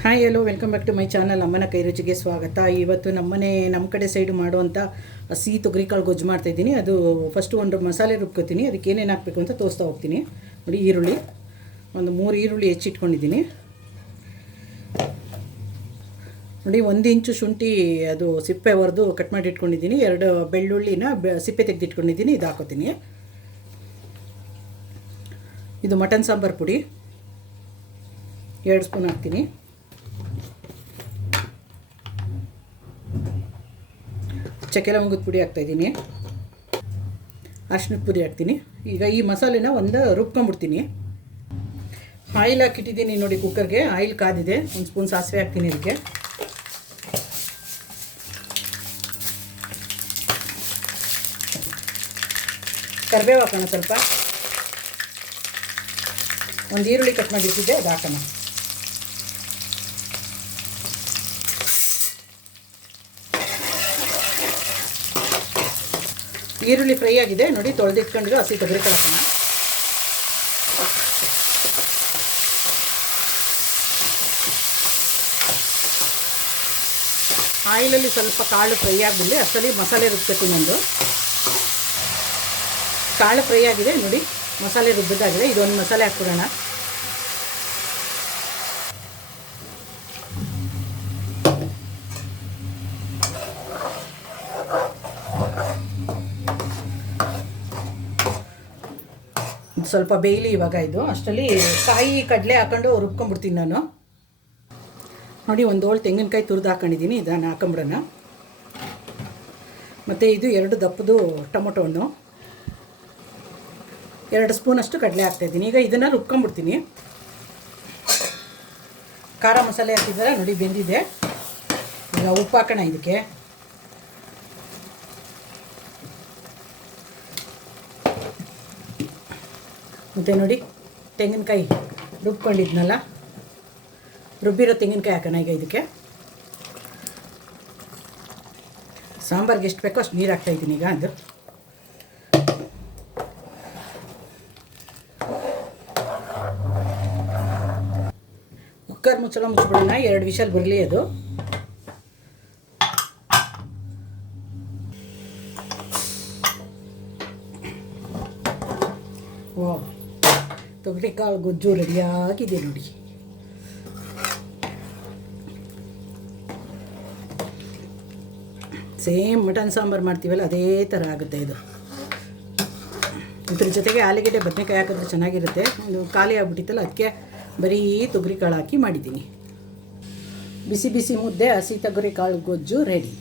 Hi hello welcome back to my channel. ಅಮ್ಮನ ಕೈ ರುಚಿಗೆ ಸ್ವಾಗತ. ಇವತ್ತು ನಮ್ಮ ಕಡೆ ಸೈಡು ಮಾಡುವಂಥ ಸಿಹಿ ತೊಗರಿಕಾಳು ಗೊಜ್ಜು ಮಾಡ್ತಾಯಿದ್ದೀನಿ. ಅದು ಫಸ್ಟು ಒಂದು ಮಸಾಲೆ ರುಬ್ಕೋತೀನಿ. ಅದಕ್ಕೆ ಏನೇನು ಹಾಕಬೇಕು ಅಂತ ತೋರಿಸ್ತಾ ಹೋಗ್ತೀನಿ. ನೋಡಿ, ಈರುಳ್ಳಿ ಒಂದು 3 ಈರುಳ್ಳಿ ಹೆಚ್ಚಿಟ್ಕೊಂಡಿದ್ದೀನಿ. ನೋಡಿ, 1 ಇಂಚು ಶುಂಠಿ ಅದು ಸಿಪ್ಪೆ ಹೊಡೆದು ಕಟ್ ಮಾಡಿ ಇಟ್ಕೊಂಡಿದ್ದೀನಿ. 2 ಬೆಳ್ಳುಳ್ಳಿನ ಸಿಪ್ಪೆ ತೆಗೆದಿಟ್ಕೊಂಡಿದ್ದೀನಿ. ಇದು ಹಾಕೋತೀನಿ. ಇದು ಮಟನ್ ಸಾಂಬಾರು ಪುಡಿ 2 ಸ್ಪೂನ್ ಹಾಕ್ತೀನಿ. ಚಕ್ಕೆ ಲವಂಗದ ಪುಡಿ ಹಾಕ್ತಾಯಿದ್ದೀನಿ. ಅರಿಶಿನದ ಪುಡಿ ಹಾಕ್ತೀನಿ. ಈಗ ಈ ಮಸಾಲೆನ ಒಂದು ರುಬ್ಕೊಂಡ್ಬಿಡ್ತೀನಿ. ಆಯಿಲ್ ಹಾಕಿಟ್ಟಿದ್ದೀನಿ ನೋಡಿ ಕುಕ್ಕರ್ಗೆ. ಆಯಿಲ್ ಕಾದಿದೆ. 1 ಸ್ಪೂನ್ ಸಾಸಿವೆ ಹಾಕ್ತೀನಿ. ಇದಕ್ಕೆ ಕರಿಬೇವು ಹಾಕೋಣ. ಸ್ವಲ್ಪ ಒಂದು ಈರುಳ್ಳಿ ಕಟ್ ಮಾಡಿಟ್ಟಿದ್ದೆ, ಅದು ಹಾಕೋಣ. ಈರುಳ್ಳಿ ಫ್ರೈ ಆಗಿದೆ ನೋಡಿ. ತೊಳೆದಿಟ್ಕೊಂಡಿರೋ ಹಸಿ ತೊಗರಿಕಾಳು ಹಾಕೋಣ. ಆಯಿಲಲ್ಲಿ ಸ್ವಲ್ಪ ಕಾಳು ಫ್ರೈ ಆಗಲಿ. ಅಷ್ಟರಲ್ಲಿ ಮಸಾಲೆ ರುಬ್ಬೇಕು. ನಂದು ಕಾಳು ಫ್ರೈ ಆಗಿದೆ ನೋಡಿ. ಮಸಾಲೆ ರುಬ್ಬಿದ್ದಾಗಿದೆ. ಇದೊಂದು ಮಸಾಲೆ ಹಾಕ್ಬಿಡೋಣ. ಸ್ವಲ್ಪ ಬೇಯಲಿ ಇವಾಗ. ಇದು ಅಷ್ಟರಲ್ಲಿ ಕಾಯಿ ಕಡಲೆ ಹಾಕೊಂಡು ರುಬ್ಕೊಂಡ್ಬಿಡ್ತೀನಿ ನಾನು. ನೋಡಿ, 1 ಹೋಳು ತೆಂಗಿನಕಾಯಿ ತುರಿದು ಹಾಕೊಂಡಿದ್ದೀನಿ. ಇದನ್ನು ಹಾಕೊಂಬಿಡೋಣ. ಮತ್ತು ಇದು 2 ದಪ್ಪದು ಟೊಮೊಟೊ ಹಣ್ಣು, 2 ಸ್ಪೂನಷ್ಟು ಕಡಲೆ ಹಾಕ್ತಾಯಿದ್ದೀನಿ. ಈಗ ಇದನ್ನು ರುಬ್ಕೊಂಡ್ಬಿಡ್ತೀನಿ. ಖಾರ ಮಸಾಲೆ ಹಾಕಿದ್ದಾರೆ ನೋಡಿ, ಬೆಂದಿದೆ. ಈಗ ಉಪ್ಪು ಹಾಕೋಣ ಇದಕ್ಕೆ. ಮತ್ತು ನೋಡಿ, ತೆಂಗಿನಕಾಯಿ ರುಬ್ಕೊಂಡಿದ್ನಲ್ಲ, ರುಬ್ಬಿರೋ ತೆಂಗಿನಕಾಯಿ ಹಾಕೋಣ ಈಗ ಇದಕ್ಕೆ. ಸಾಂಬಾರ್ಗೆ ಎಷ್ಟು ಬೇಕೋ ಅಷ್ಟು ನೀರು ಹಾಕ್ತಾಯಿದ್ದೀನಿ. ಈಗ ಅದು ಕುಕ್ಕರ್ ಮುಚ್ಚಳ ಮುಚ್ಚಿಬಿಡೋಣ. 2 ವಿಷಲ್ ಬರಲಿ ಅದು. ವಾವ್, ತೊಗರಿಕಾಳು ಗೊಜ್ಜು ರೆಡಿಯಾಗಿದೆ ನೋಡಿ. ಸೇಮ್ ಮಟನ್ ಸಾಂಬಾರು ಮಾಡ್ತೀವಲ್ಲ ಅದೇ ಥರ ಆಗುತ್ತೆ ಇದು. ಇದ್ರ ಜೊತೆಗೆ ಆಲೂಗೆಡ್ಡೆ ಬದನೆಕಾಯಿ ಹಾಕಿದ್ರೆ ಚೆನ್ನಾಗಿರುತ್ತೆ. ಇದು ಖಾಲಿ ಆಗಿಬಿಟ್ಟಿತ್ತಲ್ಲ, ಅದಕ್ಕೆ ಬರೀ ತೊಗರಿಕಾಳು ಹಾಕಿ ಮಾಡಿದ್ದೀನಿ. ಬಿಸಿ ಬಿಸಿ ಮುದ್ದೆ, ಹಸಿ ತೊಗರಿಕಾಳು ಗೊಜ್ಜು ರೆಡಿ.